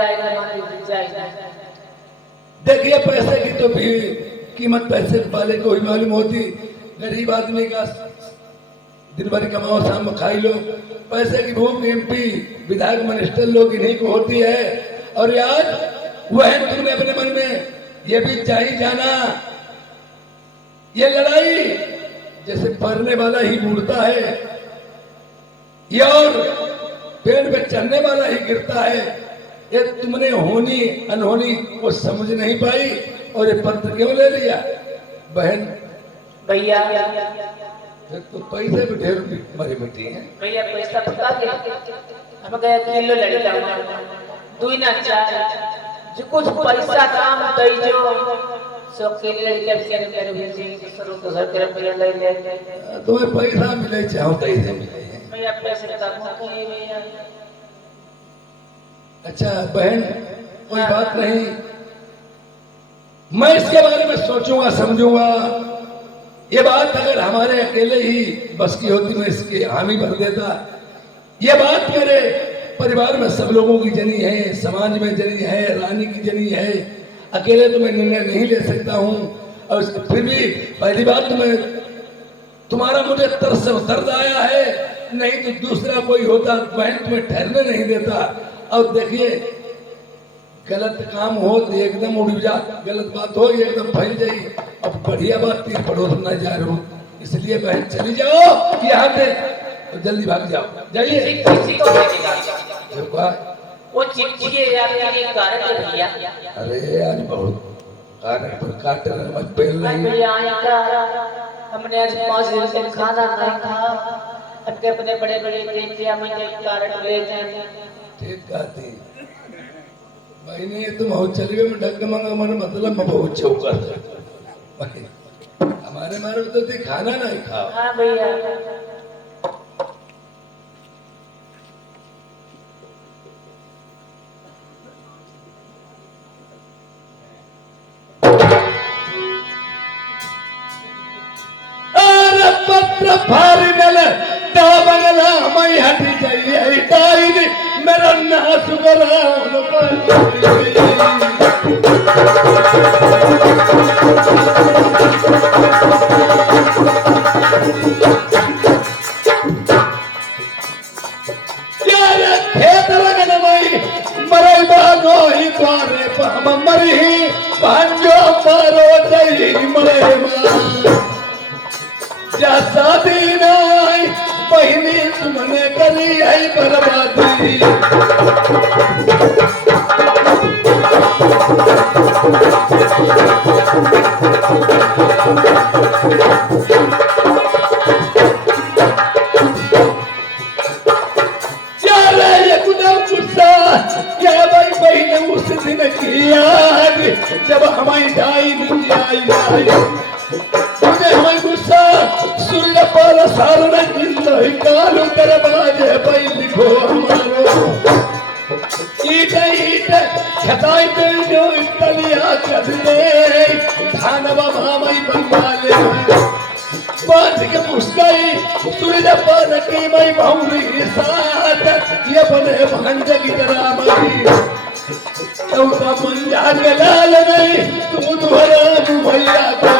देखिए पैसे की तो भी कीमत पैसे वाले को ही मालूम होती, गरीब आदमी का दिन भर कमाओ शाम में खाई लो, पैसे की भूख एमपी विधायक मिनिस्टर लोग इन्हीं को होती है। और आज वह तुमने अपने मन में ये भी चाहिए जाना, ये लड़ाई जैसे पढ़ने वाला ही बूढ़ता है, ये और पेड़ पे चढ़ने वाला ही गिरता है। ये तुमने होनी अनहोनी वो समझ नहीं पाई और ये पत्र क्यों ले लिया बहन? भैया फिर तो पैसे भी ढेर मरी मिट्टी है। भैया पैसा बता दे, हम गए किलो लड़का दुई ना चार जो कुछ पैसा काम दई जो सो किलो लड़का के कर भेजी सरो तो घर के मिल ले तुम्हें पैसा मिले चाहो पैसे मिले। भैया पैसे बता के भैया। अच्छा बहन कोई बात नहीं, मैं इसके बारे में सोचूंगा समझूंगा। ये बात अगर हमारे अकेले ही बस की होती मैं इसकी हामी भर देता। ये बात मेरे परिवार में सब लोगों की जनी है, समाज में जनी है, रानी की जनी है, अकेले तो मैं निर्णय नहीं ले सकता हूँ। और फिर भी पहली बात तो मैं तुम्हारा मुझे तरस दर्द आया है, नहीं तो दूसरा कोई होता बहन तुम्हें ठहरने नहीं देता। और देखिए गलत काम हो तो एकदम उड़ जा, गलत बात हो एकदम फैल जाई। अब बढ़िया बात तीर पड़ोस न जा रहा हूँ, इसलिए बहन चली जाओ यहाँ से, तो जल्दी भाग जाओ, जाइए। किसी को भेजेगा वो चिट्ठी के आपके कारण है भैया। अरे आज बहुत कारण पर काट रहा मत पहल नहीं। भैया हमने आज 5 दिन से खाना नहीं खाया, हमके अपने बड़े बड़े देवतिया में कारण ले जाए। ठीक कहती महीने तुम हो चलिए में ढक मंगा मन मतलब मैं बहुत चौका हमारे मारे तो थे खाना नहीं खाओ। हाँ भैया पत्र फारिनल ता बंगला मैं हटी जाइए टाइड मेरा ना सुगरा यार खेत लगन मई मरई बागो ही द्वारे पर हम मरी भांजो मारो जई मरे मां जा शादी नहीं बहनी तुमने करी है बर्बादी। बहन उस दिन की याद जब हमारी ढाई मिल आई हमारी गुस्सा सूर्य पर सारण जिंदगी कालू दरवाजे पे लिखो हमारो ईट ईट छताई पे जो इतलिया कर दे धानवा मामई बंगाले बांध के मुस्काई सूर्य पर की मई भौरी साथ ये बने भांज की तरह मई चौथा मंजा के लाल नहीं तू तुम्हारा भैया को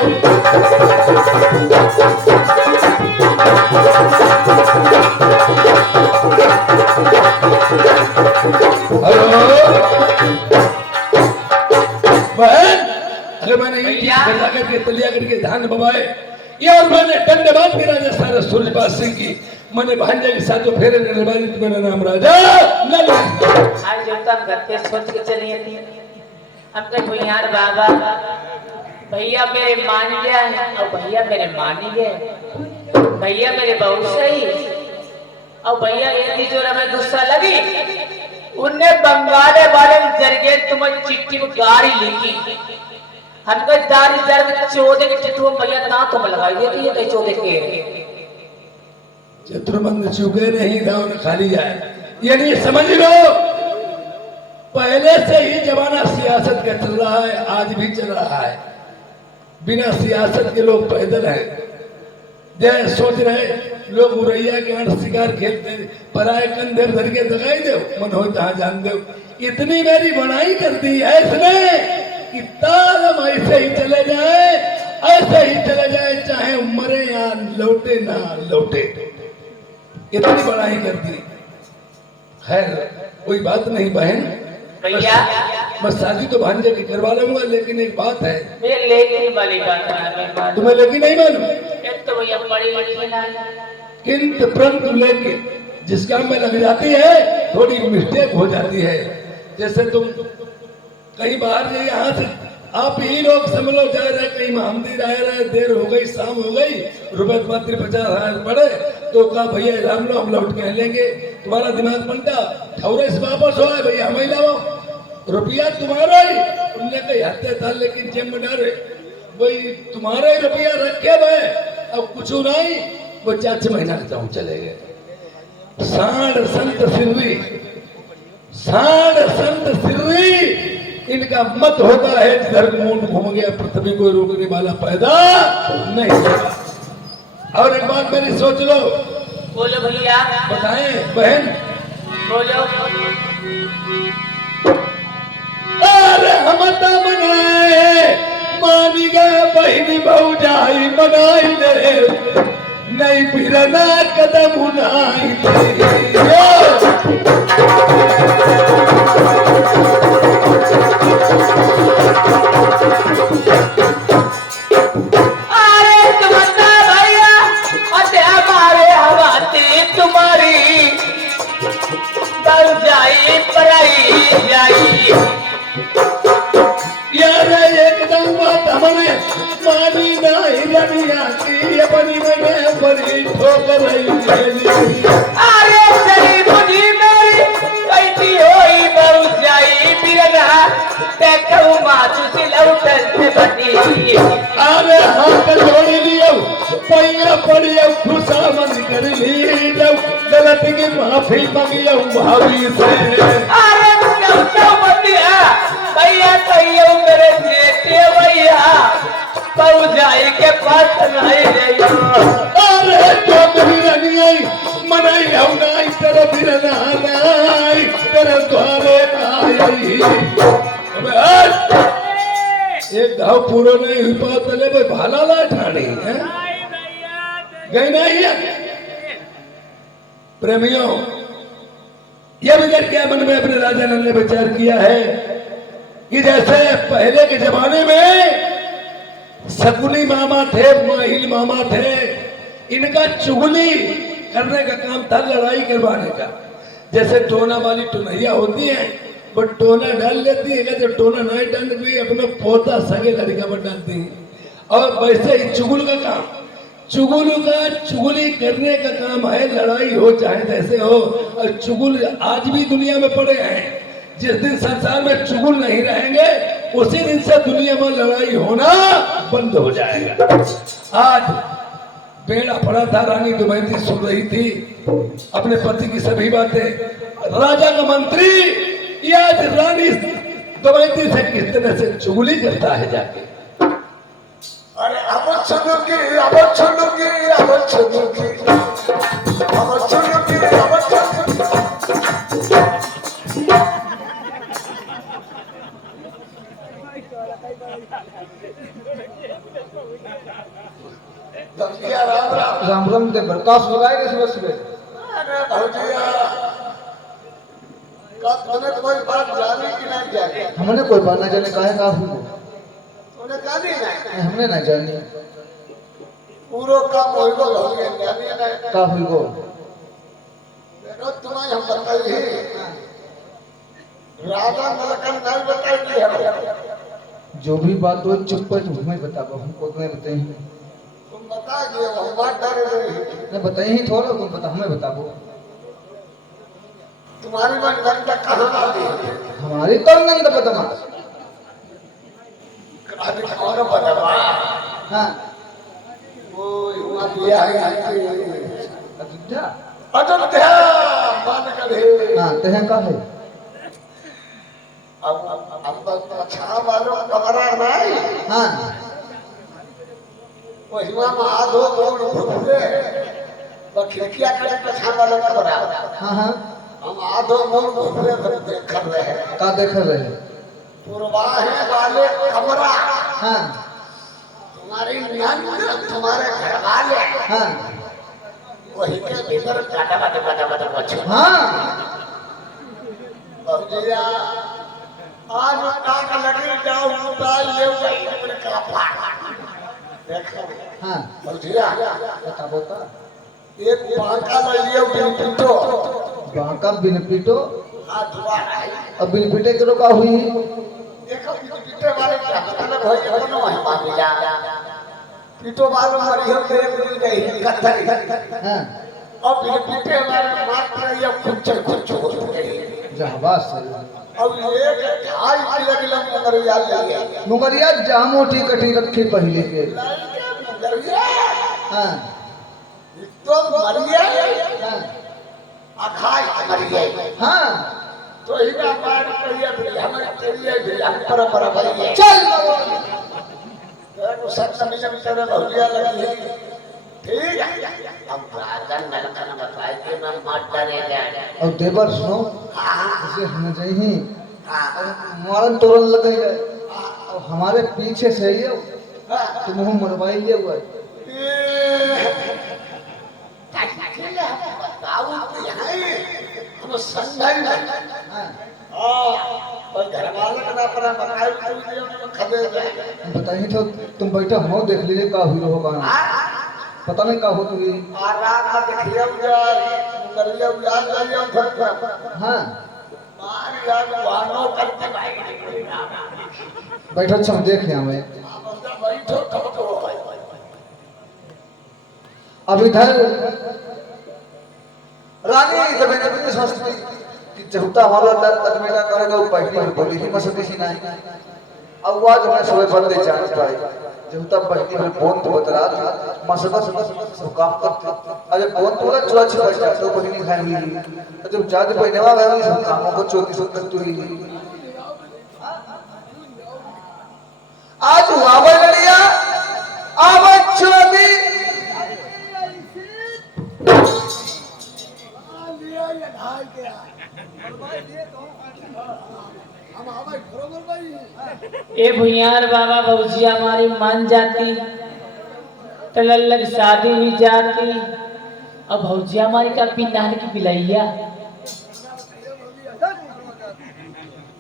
अगर मैंने ये चीज भैया। खरीदा करके तलिया करके धान बवाए ये और मैंने दंडबाद की राजा सारा सूर्यपाल सिंह की मैंने भांजे के साथ तो फेरे निर्वाणी तो मेरा नाम राजा नल। आज जो तक घर पे सोच के चलिए थी हम कहीं भैयार बाबा भैया मेरे मान गया और भैया मेरे मान ही गए भैया मेरे बहुत सही और भैया ये जो हमें गुस्सा लगी उनने बंगाले वाले जरिए तुम्हें चिट्ठी में गाड़ी लिखी हमको दारी जर चौदह के चिट्ठी में भैया ना तुम लगाई देती है कहीं चौदह के चतुर्मंद चुके नहीं था उन्हें खाली जाए ये नहीं समझ लो पहले से ही जमाना सियासत का चल रहा है आज भी चल रहा है बिना सियासत के लोग पैदल हैं जय सोच रहे लोग उरैया के आठ शिकार खेलते पराए कंधे धर के दगाई दो मन हो जहां जान दो इतनी मेरी बनाई कर दी है इसने कि तालम ऐसे ही चले जाए चाहे मरे या लौटे ना लौटे इतनी बड़ाई कर दी। खैर कोई बात नहीं बहन भैया मैं शादी तो भांजे की करवा लूंगा लेकिन एक बात है मैं लेकिन वाली बात है तुम्हें लेकिन नहीं मालूम एक तो भैया बड़ी लिखी ना किंतु परंतु लेकिन जिस काम में लग जाती है थोड़ी मिस्टेक हो जाती है जैसे तुम कहीं बाहर जाइए यहाँ से आप ही लोग समझ लो जा रहे कहीं महमदी रहे देर हो गई शाम हो गई रुपए मात्र 50,000 पड़े तो कहा भैया राम लो हम लौट के लेंगे तुम्हारा दिमाग बनता ठौरे से वापस हो भैया हमें लाओ रुपया तुम्हारा ही उनने कही हत्या था लेकिन जेब में डरे भाई तुम्हारा ही रुपया रखे भाई अब कुछ नहीं वो 4 महीना के जाऊं चले गए साढ़ संत सिर्री इनका मत होता है जिधर मुंड घूम गया पृथ्वी को रोकने वाला पैदा नहीं होगा। और एक बात मेरी सोच लो बोलो भैया बताएं बहन बोलो अरे हम तो मनाए मानी गए बहनी बहु जाई मनाई ले नहीं फिरना कदम उनाई अरे तुम्हारा भैया अरे हमारे हवाते तुम्हारी बल जाई पराई जाई यार एकदम बात हमने मानी नहीं रनिया की अपनी मैंने बड़ी ठोकर अरे सही बुझी मेरी कैसी होई बहुत जाई बिरना ते कहूँ मातु से लौटल से बनी अरे हाथ जोड़ी लियो पैया पड़ियो खुशा मन कर ली जाओ गलती की माफी मांगियो भाभी से अरे क्यों बतिया भैया कहियो मेरे जेठे भैया बहु जाई के पास नहीं जाइयो अरे तो मेरी रनी आई मनाई हूं नाई तेरे बिरना नाई तेरे द्वारे नाई एक घाव पूरा नहीं हुई पात ले भाई भाला ला ठाणी है गई नहीं है प्रेमियों यह भी क्या मन में अपने राजा नल ने विचार किया है कि जैसे पहले के जमाने में शकुनी मामा थे माहिल मामा थे इनका चुगली करने का काम था लड़ाई करवाने का जैसे टोना वाली टोनैया होती है वो टोना डाल लेती है जब टोना नहीं डाल भी अपना पोता सगे लड़का पर डालती है और वैसे ही चुगल का काम चुगली करने का काम है लड़ाई हो चाहे जैसे हो और चुगल आज भी दुनिया में पड़े हैं जिस दिन संसार में चुगल नहीं रहेंगे उसी दिन से दुनिया में लड़ाई होना बंद हो जाएगा। आज बेड़ा पड़ा था रानी दमयंती सुन रही थी अपने पति की सभी बातें राजा का मंत्री या रानी दमयंती से किस तरह से चुगली करता है जाके अरे अब सुनोगी अब सुनोगी अब सुनोगी अब सुनोगी अब सुनोगी दमकिया राम राम राम राम ते बर्दाश्त लगाएगा सुबह सुबह। अरे भौजिया का तूने कोई बात जानी कि नहीं जानी हमने कोई बात ना जाने कहा है आपको तो तुमने जानी नहीं हमने ना जानी पूरो काम होई गो हो गया जानी नहीं काफी को देखो तुम्हें हम बताइए राजा मलकन नहीं बताई है जो भी बात हो चुप पर तुम्हें बताओ हमको तुम्हें बताई तुम बता दिए हम बात डर रहे नहीं बताई ही थोड़ा तुम बता हमें बताओ तुम्हारी मन घंटा कहाँ आ गई हमारी तो नंद बदमाश अभी कौन बदमा हाँ वो युवा दिया है अयोध्या अयोध्या मान करे हाँ तह का है अब अच्छा वालों कमरा नहीं हाँ वो युवा में आधो गोल घूमे वो खिड़कियां करे अच्छा वालों कमरा हाँ हाँ हम आधो गोल घूमे पर देख कर रहे हैं का देख रहे पूर्वाहे वाले कमरा हाँ तुम्हारी नंद तुम्हारे घर वाले हाँ वही के भीतर काटा काटा बच्चों हाँ भैया आज काट लगे जाओ उतार ले वही का फाड़ देखो हाँ भैया बता बता एक बांका ले लियो बिनपिटो बांका बिनपीटो हाथ दुआ है अब बिनपीटे करो का हुई देखो बिनपिटे वाले क्या मतलब होई कोनो है मामिला पीटो वालों मरी हो देख मिल गई कत्थरी हाँ अब बिनपिटे वाले मात्र ये कुछ हो गई जहाबाज से अब एक 2.5 किलो मुंगरिया लिया मुगरिया जामोटी कटी रखी पहले के मुंगरिया हाँ तो मरिया हाँ अखाई मरिया हाँ तो ही ना मार कहिए भी हमें तेरी भी हम पर भइए चल तो सब समझ में तेरे भौलिया लगी ठीक है अब राजा नलकन बताए कि मैं मत डरेगा और देवर सुनो हां इसे हमें चाहिए हां मारन तोरन लग गई और हमारे पीछे से ही है तुम हम मरवाई लिए हुआ बताओ तो यहाँ हम संघर्ष हाँ और घर वाले का ना परा बताए तो खदे जाए बताइए तो तुम बैठो हम देख लीजिए का हीरो होगा पता नहीं का हो तुम और रात में देखिए मुंगरिया उजाड़ जाइए घर हाँ मार यार वानो करते भाई बैठो सब देख हमें बैठो कब तो अब इधर रानी जमीन में सोचती कि जहुता हमारा तकमेला करेगा वो पहली बार बोली ही मसदी सी नहीं अब आज मैं सोए बंदे जान पाए जहुता पहली बार बोन तो बतरा मसदा सब काम करते अरे बोन तो चुरा छिपा जा तो बहिनी खाएंगी जब जाद पहनेवा गया सब कामों को चोरी सुंदर तू ही आज हुआ लड़िया अब चोरी ए भुयार बाबा भौजिया हमारी मान जाती तो लल्लक शादी हुई जाती अब भौजिया हमारी का पिंडान की पिलैया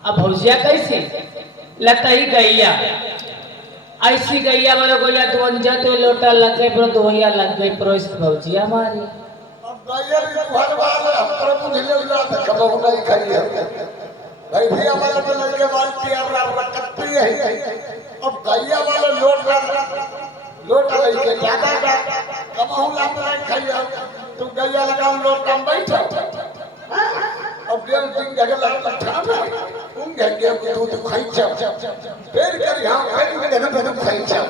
अब भौजिया कैसे लतई गैया ऐसी गैया वाला गैया तो अंजा तो लोटा लग गई पर दोहिया लग गई पर इस भौजिया हमारी अब गायर घर वाले हम प्रभु ढिले उला था कब नहीं खाई है भाई भी हमारे में लगे मानती है अब रखती है अब गैया वाले लोट लेके ज्यादा कब हम नहीं खाई है तुम गैया लगा लोट कम बैठो अब ये दिन जगह लगता था उन गैया को दूध खाई छो फिर कर यहां फिर दूध खाई छो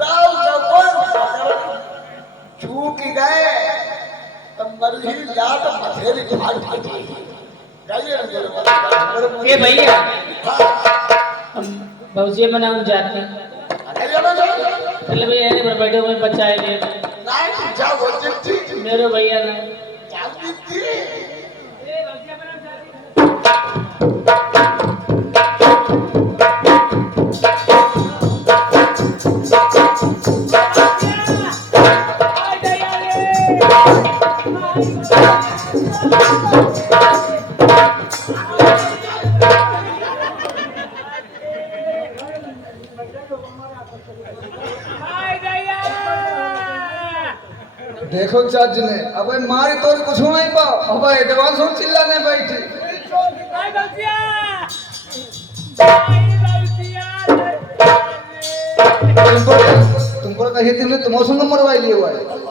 राव जब चूक गए मरही लाट मथेरी फाड़ फाड़ी ए भैया भौजिया बनाऊं जाते चल भैया ने पर बैठे हुए बचाए ले नहीं जाओ जिद्दी मेरे भैया ने जाओ जिद्दी ए भौजिया बनाऊं जाते देखो जज ने अबे मारी तो कुछ नहीं पाओ अबे एडवांस हो चिल्लाने बैठी तुमको कही तुमने तुम संग मरवाई लिए हुआ है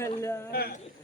चली गई